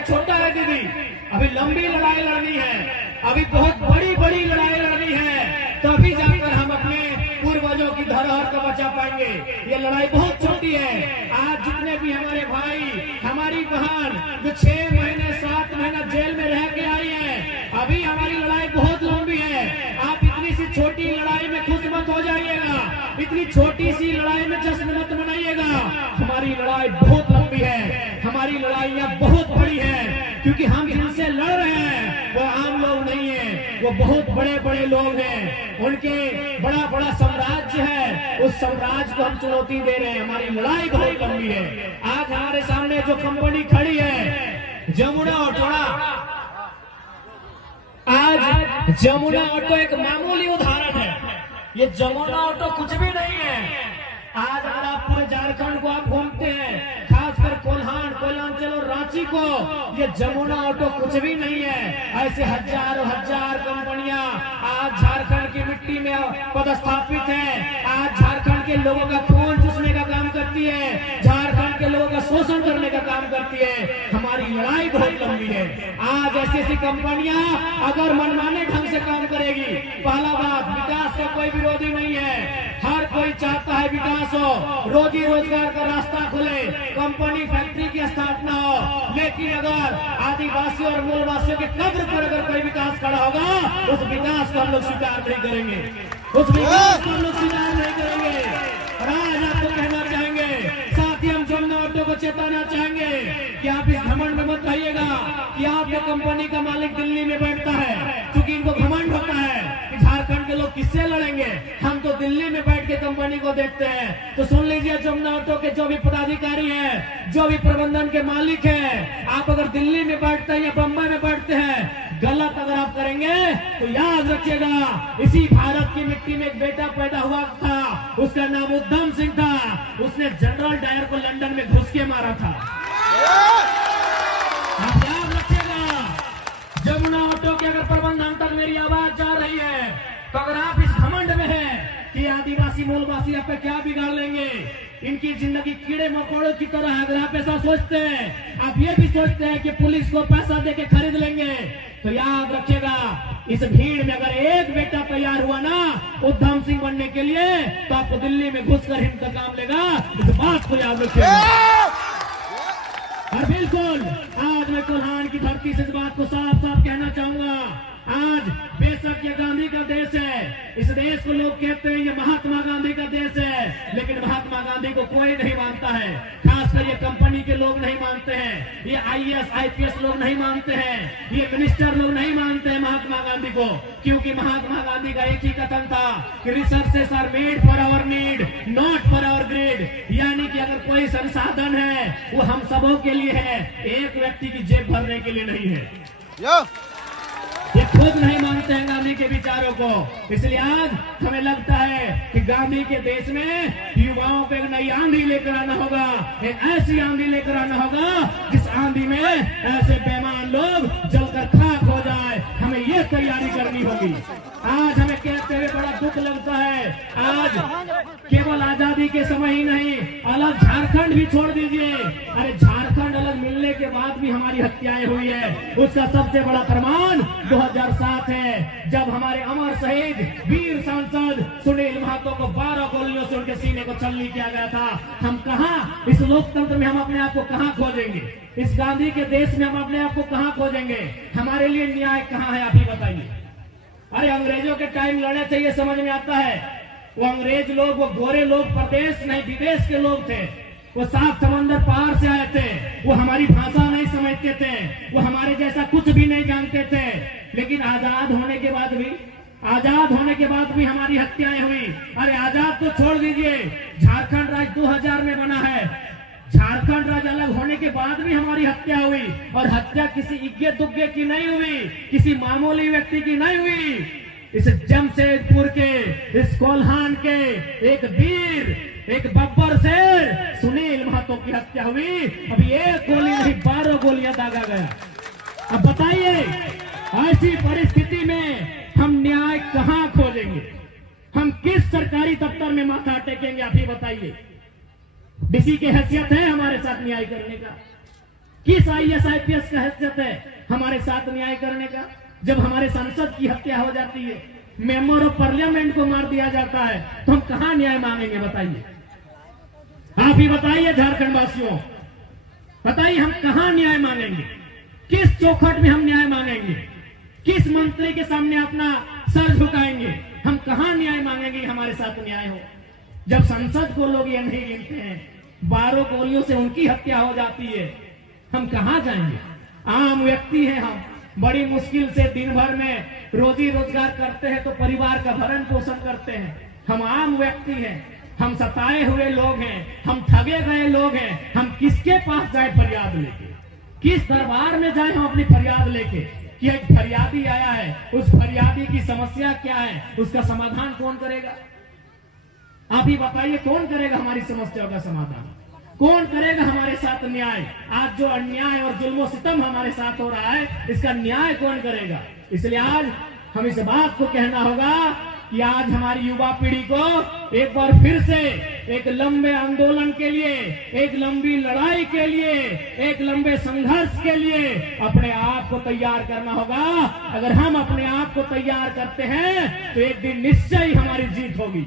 बहुत छोटा है दीदी, अभी लंबी लड़ाई लड़नी है, अभी बहुत बड़ी बड़ी लड़ाई लड़नी है, तभी जाकर हम अपने पूर्वजों की धरोहर को बचा पाएंगे। ये लड़ाई बहुत छोटी है। आज जितने भी हमारे भाई, हमारी बहन जो 6 महीने 7 महीना जेल में रह के आई है, अभी हमारी लड़ाई बहुत लंबी है। आप इतनी सी छोटी लड़ाई में खुश मत हो जाइएगा, इतनी छोटी सी लड़ाई में जश्न मत मनाइएगा। हमारी लड़ाई बहुत लंबी है, हमारी लड़ाइयाँ बहुत बड़ी है, क्योंकि हम जिनसे लड़ रहे हैं वो आम लोग नहीं है, वो बहुत बड़े बड़े लोग हैं, उनके बड़ा बड़ा साम्राज्य है, उस साम्राज्य को हम चुनौती दे रहे हैं। हमारी लड़ाई बहुत लंबी है। आज हमारे सामने जो कंपनी खड़ी है जमुना ऑटोड़ा, आज जमुना ऑटो एक मामूली उदाहरण है। ये जमुना ऑटो कुछ भी नहीं है। आज अगर आप पूरे झारखंड को आप घूमते हैं, खासकर कोल्हान, कोयलांचल और रांची को, ये जमुना ऑटो कुछ भी नहीं है। ऐसे हजारों हजार कंपनियां आज झारखंड की मिट्टी में पदस्थापित हैं। आज झारखंड के लोगों का खून चूसने का काम करती है, झारखंड के लोगों का शोषण करने का काम करती है। हमारी लड़ाई बहुत लंबी है। आज ऐसी ऐसी कंपनियां अगर मनमाने ढंग से काम करेगी, पहला बात, विकास का कोई विरोधी नहीं है, हर कोई चाहता है विकास हो, रोजी रोजगार का रास्ता खुले, कंपनी फैक्ट्री की स्थापना हो। लेकिन अगर आदिवासी और मूलवासियों के कब्र पर अगर कोई विकास खड़ा होगा, उस विकास को हम लोग स्वीकार नहीं करेंगे, उस विकास को हम लोग स्वीकार नहीं करेंगे। और आज आपको कहना चाहेंगे, साथ ही हम जमुना ऑटो को चेताना चाहेंगे कि आप इस घमंड में मत रहिएगा कि आपके कंपनी का मालिक दिल्ली में बैठता है, क्योंकि इनको घमंड होता है कि झारखंड के लोग किससे लड़ेंगे, हम तो दिल्ली में बैठ के कंपनी को देखते हैं। तो सुन लीजिए, जमुना ऑटो के जो भी पदाधिकारी हैं, जो भी प्रबंधन के मालिक हैं, आप अगर दिल्ली में बैठते हैं या बम्बई में बैठते हैं, गलत अगर आप करेंगे तो याद रखिएगा, इसी भारत की मिट्टी में एक बेटा पैदा हुआ था, उसका नाम उधम सिंह था, उसने जनरल डायर को लंदन में घुस के मारा था। आप याद रखिएगा, जमुना ऑटो के अगर प्रबंधन तक मेरी आवाज जा रही है, तो अगर आप इस घमंड में हैं कि आदिवासी मूलवासी आप पे क्या बिगाड़ लेंगे, इनकी जिंदगी कीड़े मकोड़ों की तरह है, अगर आप ऐसा सोचते हैं, आप ये भी सोचते हैं कि पुलिस को पैसा देके खरीद लेंगे, तो याद रखिएगा, इस भीड़ में अगर एक बेटा तैयार हुआ ना उधम सिंह बनने के लिए, तो आपको दिल्ली में घुसकर इंतकाम लेगा। इस बात को याद रखिएगा। और बिल्कुल आज मैं कोल्हान की धरती से इस बात को साफ साफ कहना चाहूंगा, आज बेशक ये गांधी का देश है, इस देश को लोग कहते हैं ये महात्मा गांधी का देश है, लेकिन महात्मा गांधी को कोई नहीं मानता है, खासकर ये कंपनी के लोग नहीं मानते हैं, ये IAS IPS लोग नहीं मानते हैं, ये मिनिस्टर लोग नहीं मानते हैं महात्मा गांधी को, क्योंकि महात्मा गांधी का एक ही कथन था कि resources are made for our need, not for our greed, यानी कि अगर कोई संसाधन है वो हम सबों के लिए है, एक व्यक्ति की जेब भरने के लिए नहीं है। ये खुद नहीं मानते हैं गांधी के विचारों को। इसलिए आज हमें लगता है कि गांधी के देश में युवाओं पे एक नई आंधी लेकर आना होगा, एक ऐसी आंधी लेकर आना होगा जिस आंधी में ऐसे बेईमान लोग जलकर खाक हो जाए। हमें ये तैयारी करनी होगी। आज हमें कहते हुए बड़ा दुख लगता है, आज केवल आजादी के समय ही नहीं, अलग झारखंड भी छोड़ दीजिए, अरे झारखंड अलग मिलने के बाद भी हमारी हत्याएं हुई है। उसका सबसे बड़ा प्रमाण 2007 है, जब हमारे अमर शहीद वीर सांसद सुनील महतो को 12 गोलियों से उनके सीने को छलनी किया गया था। हम कहाँ, इस लोकतंत्र में हम अपने आप को कहाँ खोजेंगे, इस गांधी के देश में हम अपने आप को कहाँ खोजेंगे, हमारे लिए न्याय कहाँ है, आप ही बताइए। अरे अंग्रेजों के टाइम लड़े थे, ये समझ में आता है, वो अंग्रेज लोग, वो गोरे लोग प्रदेश नहीं विदेश के लोग थे, वो 7 समंदर पार से आए थे, वो हमारी भाषा नहीं समझते थे, वो हमारे जैसा कुछ भी नहीं जानते थे, लेकिन आजाद होने के बाद भी हमारी हत्याएं हुई। अरे आजाद तो छोड़ दीजिए, झारखंड राज्य 2000 में बना है, झारखंड राज्य अलग होने के बाद भी हमारी हत्या हुई, और हत्या किसी इज्ञ दुग्गे की नहीं हुई, किसी मामूली व्यक्ति की नहीं हुई। इस जमशेदपुर के, इस कोल्हान के एक वीर, एक बब्बर से सुनील महतो की हत्या हुई। अभी एक गोली नहीं 12 गोलियां दागा गया। अब बताइए, ऐसी परिस्थिति में हम न्याय कहां खोजेंगे, हम किस सरकारी दफ्तर में माथा टेकेंगे, आप ही बताइए। डीसी की हैसियत है हमारे साथ न्याय करने का? किस IAS IPS का हैसियत है हमारे साथ न्याय करने का? जब हमारे सांसद की हत्या हो जाती है, मेंबर ऑफ पार्लियामेंट को मार दिया जाता है, तो हम कहां न्याय मांगेंगे? बताइए, आप ही बताइए झारखंड वासियों, बताइए हम कहां न्याय मांगेंगे? किस चौखट में हम न्याय मांगेंगे? किस मंत्री के सामने अपना सर झुकाएंगे? हम कहां न्याय मांगेंगे? हमारे साथ न्याय हो। जब संसद को लोग ये नहीं गिनते हैं, 12 गोलियों से उनकी हत्या हो जाती है, हम कहां जाएंगे? आम व्यक्ति हैं हम, बड़ी मुश्किल से दिन भर में रोजी रोजगार करते हैं तो परिवार का भरण पोषण करते हैं। हम आम व्यक्ति हैं, हम सताए हुए लोग हैं, हम ठगे गए लोग हैं। हम किसके पास जाए फरियाद लेके? किस दरबार में जाए हम अपनी फरियाद लेके कि एक फरियादी आया है, उस फरियादी की समस्या क्या है, उसका समाधान कौन करेगा? आप ही बताइए, कौन करेगा हमारी समस्याओं का समाधान? कौन करेगा हमारे साथ न्याय? आज जो अन्याय और जुल्म सितम हमारे साथ हो रहा है, इसका न्याय कौन करेगा? इसलिए आज हम इस बात को कहना होगा कि आज हमारी युवा पीढ़ी को एक बार फिर से एक लंबे आंदोलन के लिए, एक लंबी लड़ाई के लिए, एक लंबे संघर्ष के लिए अपने आप को तैयार करना होगा। अगर हम अपने आप को तैयार करते हैं तो एक दिन निश्चय ही हमारी जीत होगी।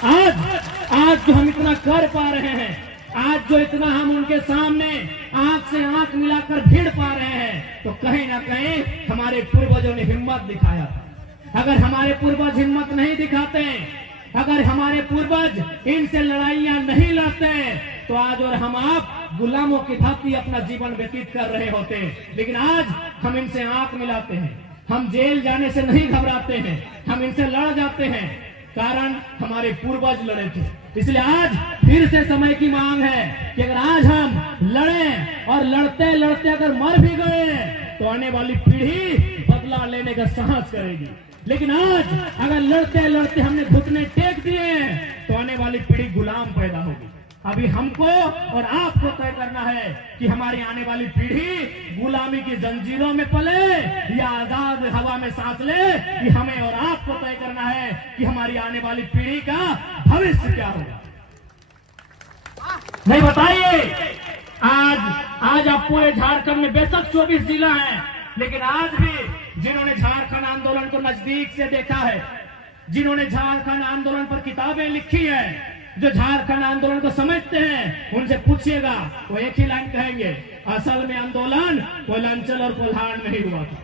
आज जो हम इतना कर पा रहे हैं, आज जो इतना हम उनके सामने आंख से आंख मिलाकर भिड़ पा रहे हैं, तो कहीं ना कहीं हमारे पूर्वजों ने हिम्मत दिखाया था। अगर हमारे पूर्वज हिम्मत नहीं दिखाते, अगर हमारे पूर्वज इनसे लड़ाइयां नहीं लड़ते, तो आज और हम आप गुलामों की भांति अपना जीवन व्यतीत कर रहे होते। लेकिन आज हम इनसे आंख मिलाते हैं, हम जेल जाने से नहीं घबराते हैं, हम इनसे लड़ जाते हैं, कारण हमारे पूर्वज लड़े थे। इसलिए आज फिर से समय की मांग है कि अगर आज हम लड़ें और लड़ते लड़ते अगर मर भी गए, तो आने वाली पीढ़ी बदला लेने का साहस करेगी। लेकिन आज अगर लड़ते लड़ते हमने घुटने टेक दिए, तो आने वाली पीढ़ी गुलाम पैदा होगी। अभी हमको और आपको तय करना है कि हमारी आने वाली पीढ़ी गुलामी की जंजीरों में पले या आजाद हवा में सांस ले। कि हमें और आपको तय करना है कि हमारी आने वाली पीढ़ी का भविष्य क्या होगा। नहीं बताइए, आज आप पूरे झारखंड में बेशक 24 जिला है, लेकिन आज भी जिन्होंने झारखंड आंदोलन को नजदीक से देखा है, जिन्होंने झारखंड आंदोलन पर किताबें लिखी है, जो झारखंड आंदोलन को समझते हैं, उनसे पूछिएगा, वो एक ही लाइन कहेंगे, असल में आंदोलन कोयलांचल और कोल्हान में ही हुआ था।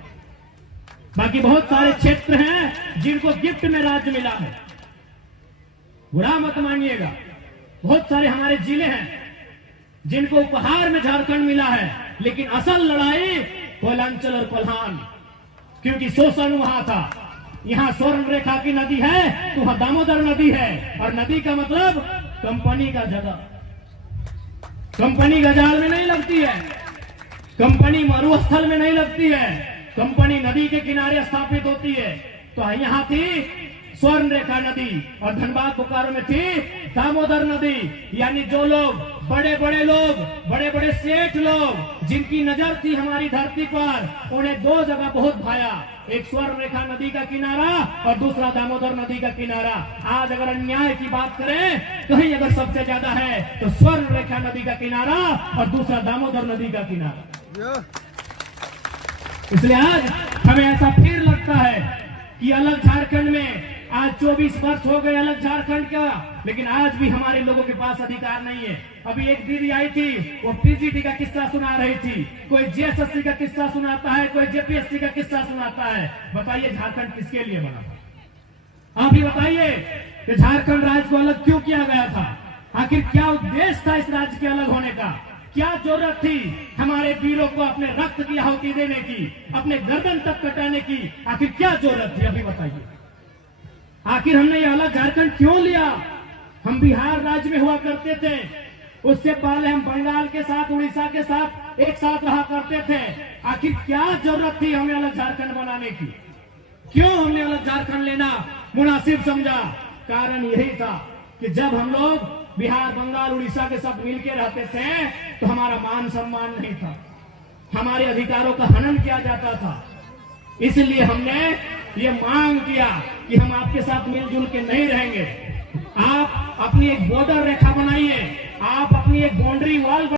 बाकी बहुत सारे क्षेत्र हैं जिनको गिफ्ट में राज्य मिला है, बुरा मत मानिएगा। बहुत सारे हमारे जिले हैं जिनको उपहार में झारखंड मिला है, लेकिन असल लड़ाई कोयलांचल और कोल्हान, क्योंकि शोषण वहां था। यहाँ स्वर्ण रेखा की नदी है तो वहां दामोदर नदी है, और नदी का मतलब कंपनी का जगह। कंपनी गजाल में नहीं लगती है, कंपनी मरुस्थल में नहीं लगती है, कंपनी नदी के किनारे स्थापित होती है। तो यहाँ थी स्वर्ण रेखा नदी और धनबाद बोकारो में थी दामोदर नदी। यानी जो लोग बड़े बड़े सेठ लोग जिनकी नजर थी हमारी धरती पर, उन्हें दो जगह बहुत भाया, एक स्वर्ण रेखा नदी का किनारा और दूसरा दामोदर नदी का किनारा। आज अगर अन्याय की बात करें, कहीं अगर सबसे ज्यादा है तो स्वर्ण रेखा नदी का किनारा और दूसरा दामोदर नदी का किनारा। इसलिए आज हमें ऐसा फिर लगता है कि अलग झारखंड में आज 24 वर्ष हो गए अलग झारखंड का, लेकिन आज भी हमारे लोगों के पास अधिकार नहीं है। अभी एक दीदी आई थी, वो पीजीटी का किस्सा सुना रही थी, कोई जेएसएससी का किस्सा सुनाता है, कोई जेपीएससी का किस्सा सुनाता है। बताइए झारखंड किसके लिए बना था? आप ही बताइए कि झारखंड राज्य को अलग क्यों किया गया था? आखिर क्या उद्देश्य था इस राज्य के अलग होने का? क्या जरूरत थी हमारे वीरों को अपने रक्त की आहुति देने की, अपने गर्दन तक कटाने की? आखिर क्या जरूरत थी? अभी बताइए, आखिर हमने ये अलग झारखंड क्यों लिया? हम बिहार राज्य में हुआ करते थे, उससे पहले हम बंगाल के साथ, उड़ीसा के साथ एक साथ रहा करते थे। आखिर क्या जरूरत थी हमें अलग झारखंड बनाने की? क्यों हमने अलग झारखंड लेना मुनासिब समझा? कारण यही था कि जब हम लोग बिहार, बंगाल, उड़ीसा के साथ मिलकर रहते थे तो हमारा मान सम्मान नहीं था, हमारे अधिकारों का हनन किया जाता था। इसलिए हमने ये मांग किया कि हम आपके साथ मिलजुल के नहीं रहेंगे। आप अपनी एक बॉर्डर रेखा बनाइए, आप अपनी एक बाउंड्री वॉल